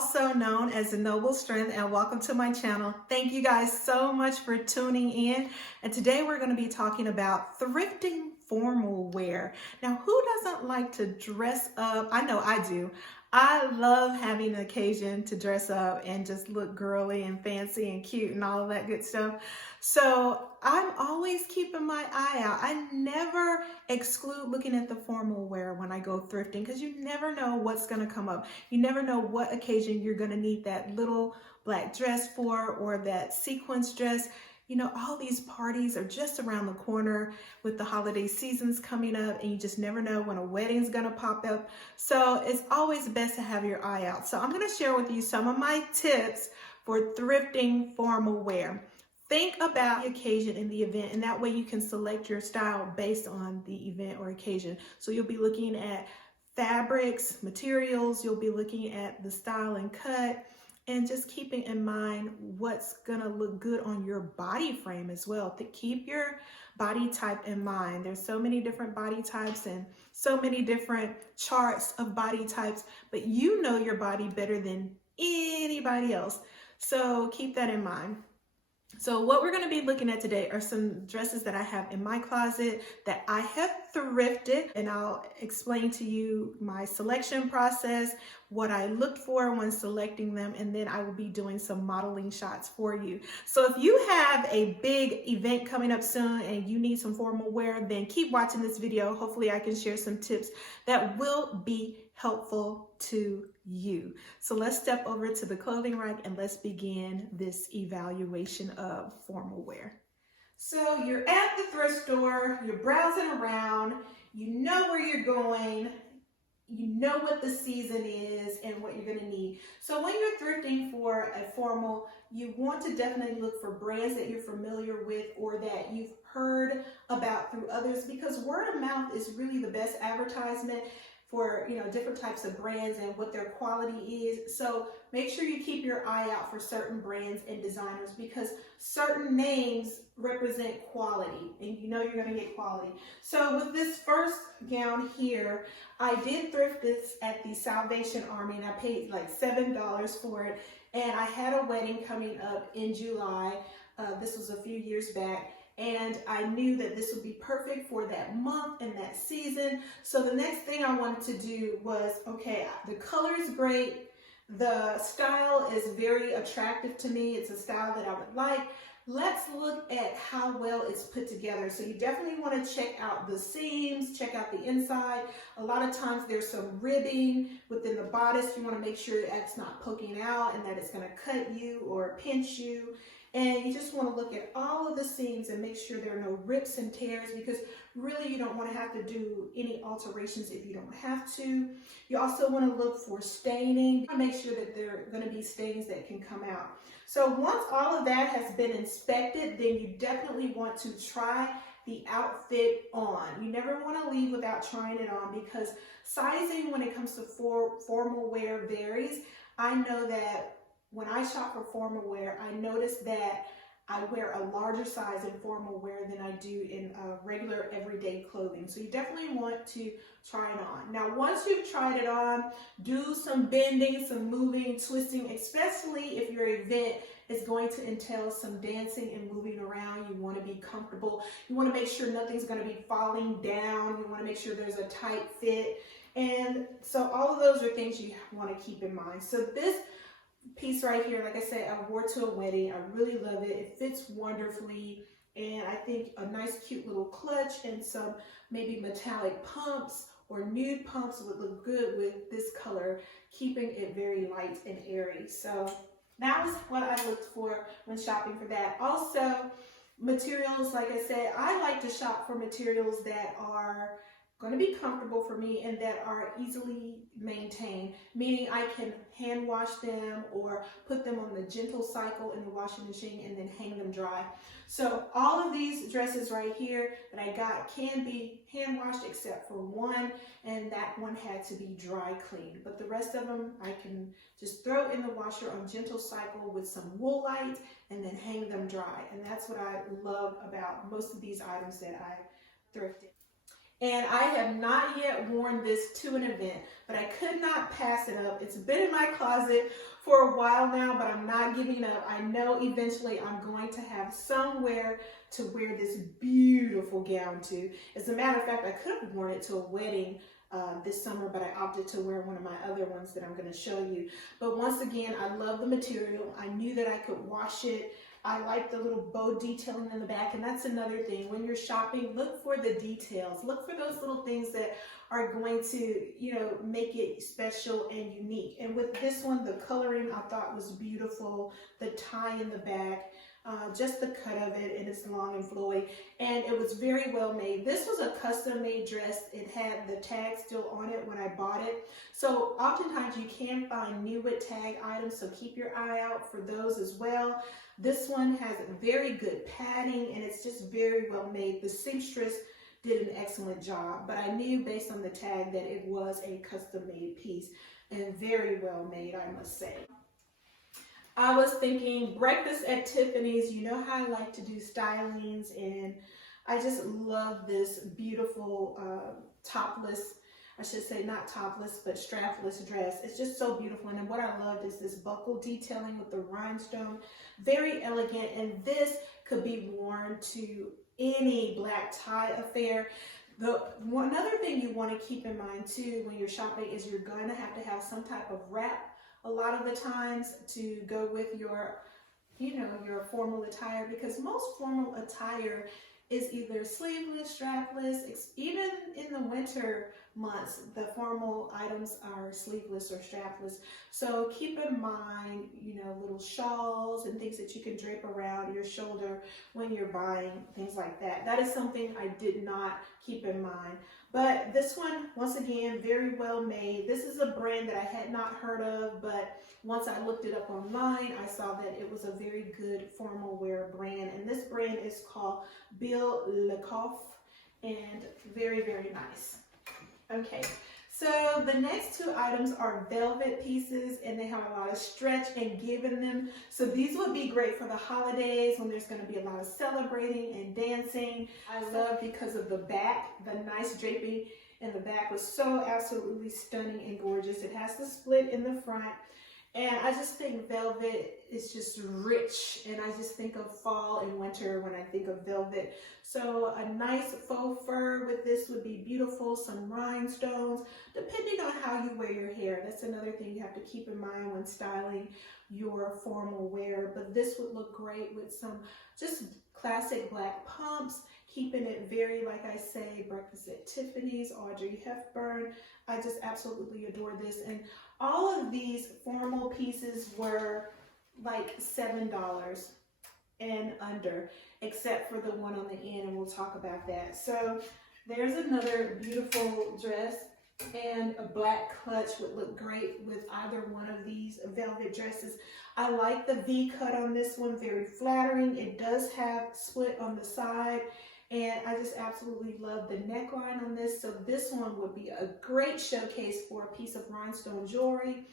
also known as the Noble Strength, and welcome to my channel. Thank you guys so much for tuning in. And today we're going to be talking about thrifting formal wear. Now, who doesn't like to dress up? I know I do. I love having an occasion to dress up and just look girly and fancy and cute and all of that good stuff. So I'm always keeping my eye out. I never exclude looking at the formal wear when I go thrifting, because you never know what's going to come up. You never know what occasion you're going to need that little black dress for, or that sequence dress. You know, all these parties are just around the corner with the holiday seasons coming up, and you just never know when a wedding's gonna pop up. So it's always best to have your eye out. So I'm gonna share with you some of my tips for thrifting formal wear. Think about the occasion and the event, and that way you can select your style based on the event or occasion. So you'll be looking at fabrics, materials, you'll be looking at the style and cut, and just keeping in mind what's gonna look good on your body frame as well. To keep your body type in mind. There's so many different body types and so many different charts of body types, but you know your body better than anybody else. So keep that in mind. So what we're going to be looking at today are some dresses that I have in my closet that I have thrifted, and I'll explain to you my selection process, what I looked for when selecting them, and then I will be doing some modeling shots for you. So if you have a big event coming up soon and you need some formal wear, then keep watching this video. Hopefully I can share some tips that will be helpful to you. So let's step over to the clothing rack and let's begin this evaluation of formal wear. So you're at the thrift store, you're browsing around, you know where you're going, you know what the season is and what you're going to need. So when you're thrifting for a formal, you want to definitely look for brands that you're familiar with or that you've heard about through others, because word of mouth is really the best advertisement for, you know, different types of brands and what their quality is. So make sure you keep your eye out for certain brands and designers, because certain names represent quality and you know you're going to get quality. So with this first gown here, I did thrift this at the Salvation Army and I paid like $7 for it. And I had a wedding coming up in July. This was a few years back. And I knew that this would be perfect for that month and that season. So the next thing I wanted to do was, okay, the color is great. The style is very attractive to me. It's a style that I would like. Let's look at how well it's put together. So you definitely want to check out the seams, check out the inside. A lot of times there's some ribbing within the bodice. You want to make sure it's not poking out and that it's going to cut you or pinch you. And you just want to look at all of the seams and make sure there are no rips and tears, because really you don't want to have to do any alterations if you don't have to. You also want to look for staining. Make sure that there are going to be stains that can come out. So once all of that has been inspected, then you definitely want to try the outfit on. You never want to leave without trying it on, because sizing when it comes to formal wear varies. I know that when I shop for formal wear, I notice that I wear a larger size in formal wear than I do in regular everyday clothing. So you definitely want to try it on. Now, once you've tried it on, do some bending, some moving, twisting, especially if your event is going to entail some dancing and moving around. You want to be comfortable. You want to make sure nothing's going to be falling down. You want to make sure there's a tight fit. And so all of those are things you want to keep in mind. So this piece right here, like I said, I wore to a wedding. I really love it. It fits wonderfully, and I think a nice cute little clutch and some maybe metallic pumps or nude pumps would look good with this color, keeping it very light and airy. So that was what I looked for when shopping for that. Also, materials, like I said, I like to shop for materials that are going to be comfortable for me and that are easily maintained, meaning I can hand wash them or put them on the gentle cycle in the washing machine and then hang them dry. So all of these dresses right here that I got can be hand washed except for one, and that one had to be dry cleaned. But the rest of them I can just throw in the washer on gentle cycle with some Woolite and then hang them dry. And that's what I love about most of these items that I thrifted. And I have not yet worn this to an event, but I could not pass it up. It's been in my closet for a while now, but I'm not giving up. I know eventually I'm going to have somewhere to wear this beautiful gown to. As a matter of fact, I could have worn it to a wedding this summer, but I opted to wear one of my other ones that I'm going to show you. But once again, I love the material. I knew that I could wash it. I like the little bow detailing in the back, and that's another thing. When you're shopping, look for the details. Look for those little things that are going to, you know, make it special and unique. And with this one, the coloring I thought was beautiful. The tie in the back, just the cut of it, and it's long and flowy, and it was very well made. This was a custom made dress. It had the tag still on it when I bought it. So oftentimes you can find new with tag items, so keep your eye out for those as well. This one has very good padding, and it's just very well made. The seamstress did an excellent job, but I knew based on the tag that it was a custom made piece, and very well made, I must say. I was thinking breakfast at Tiffany's. You know how I like to do stylings, and I just love this beautiful topless, I should say not topless, but strapless dress. It's just so beautiful. And what I loved is this buckle detailing with the rhinestone. Very elegant, and this could be worn to any black tie affair. Another thing you want to keep in mind too when you're shopping is you're going to have some type of wrap a lot of the times to go with your, you know, your formal attire, because most formal attire is either sleeveless, strapless. Even in the winter months, the formal items are sleeveless or strapless. So keep in mind, you know, little shawls and things that you can drape around your shoulder when you're buying, things like that. That is something I did not keep in mind. But this one, once again, very well made. This is a brand that I had not heard of, but once I looked it up online, I saw that it was a very good formal wear brand. And this brand is called Levkoff, and very, very nice. Okay, so the next two items are velvet pieces, and they have a lot of stretch and give in them. So these would be great for the holidays when there's going to be a lot of celebrating and dancing. I love because of the back, the nice draping in the back was so absolutely stunning and gorgeous. It has the split in the front. And I just think velvet is just rich, and I just think of fall and winter when I think of velvet. So a nice faux fur with this would be beautiful, some rhinestones, depending on how you wear your hair. That's another thing you have to keep in mind when styling your formal wear. But this would look great with some just classic black pumps, keeping it very, like I say, breakfast at Tiffany's, Audrey Hepburn. I just absolutely adore this. And all of these formal pieces were like $7 and under, except for the one on the end, and we'll talk about that. So there's another beautiful dress, and a black clutch would look great with either one of these velvet dresses. I like the V cut on this one, very flattering. It does have split on the side, and I just absolutely love the neckline on this. So this one would be a great showcase for a piece of rhinestone jewelry.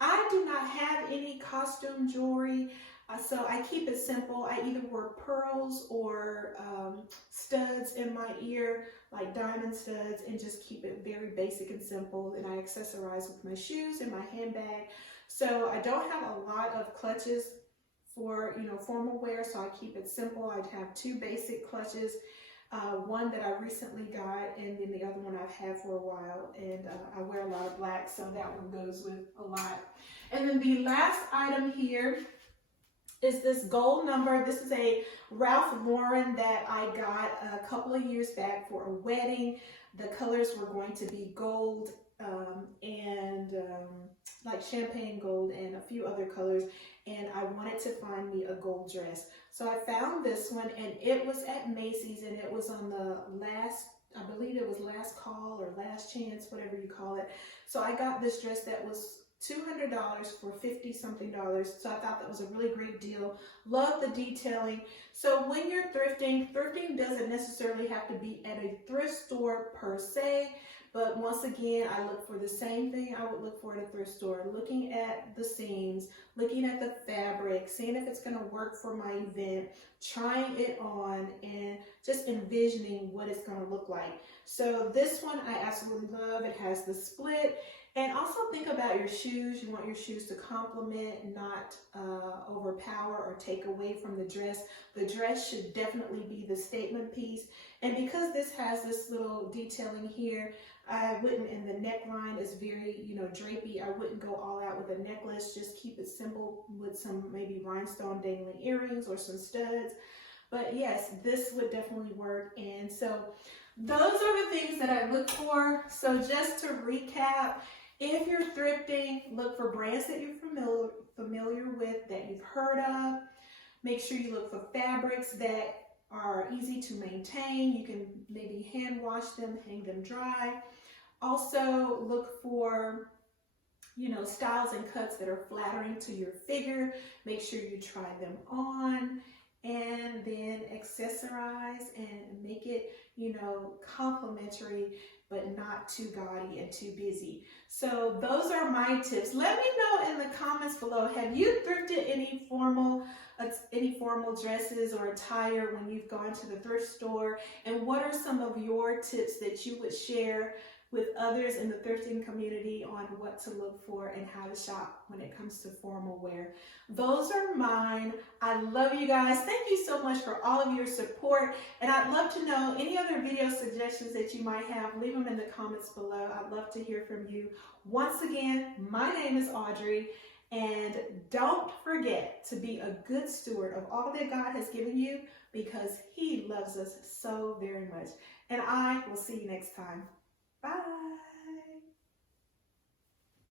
I do not have any costume jewelry, so I keep it simple. I either wear pearls or studs in my ear, like diamond studs, and just keep it very basic and simple. And I accessorize with my shoes and my handbag. So I don't have a lot of clutches for, you know, formal wear, so I keep it simple. I'd have two basic clutches, one that I recently got, and then the other one I've had for a while, and I wear a lot of black, so that one goes with a lot. And then the last item here is this gold number. This is a Ralph Lauren that I got a couple of years back for a wedding. The colors were going to be gold and like champagne gold and a few other colors, and I wanted to find me a gold dress. So I found this one, and it was at Macy's, and it was on the last, I believe it was last call or last chance, whatever you call it. So I got this dress that was $200 for $50-something. So I thought that was a really great deal. Love the detailing. So when you're thrifting, thrifting doesn't necessarily have to be at a thrift store per se, but once again, I look for the same thing I would look for at a thrift store, looking at the seams, looking at the fabric, seeing if it's going to work for my event, trying it on, and just envisioning what it's going to look like. So this one I absolutely love. It has the split. And also think about your shoes. You want your shoes to complement, not overpower or take away from the dress. The dress should definitely be the statement piece. And because this has this little detailing here, I wouldn't, and the neckline is very, drapey, I wouldn't go all out with a necklace. Just keep it simple with some maybe rhinestone dangling earrings or some studs. But yes, this would definitely work. And so those are the things that I look for. So just to recap, if you're thrifting, look for brands that you're familiar with, that you've heard of. Make sure you look for fabrics that are easy to maintain. You can maybe hand wash them, hang them dry. Also look for, styles and cuts that are flattering to your figure. Make sure you try them on, and then accessorize and make it, complimentary, but not too gaudy and too busy. So those are my tips. Let me know in the comments below, have you thrifted any formal dresses or attire when you've gone to the thrift store? And what are some of your tips that you would share with others in the thrifting community on what to look for and how to shop when it comes to formal wear? Those are mine. I love you guys. Thank you so much for all of your support. And I'd love to know any other video suggestions that you might have. Leave them in the comments below. I'd love to hear from you. Once again, my name is Audrey. And don't forget to be a good steward of all that God has given you, because He loves us so very much. And I will see you next time. Bye.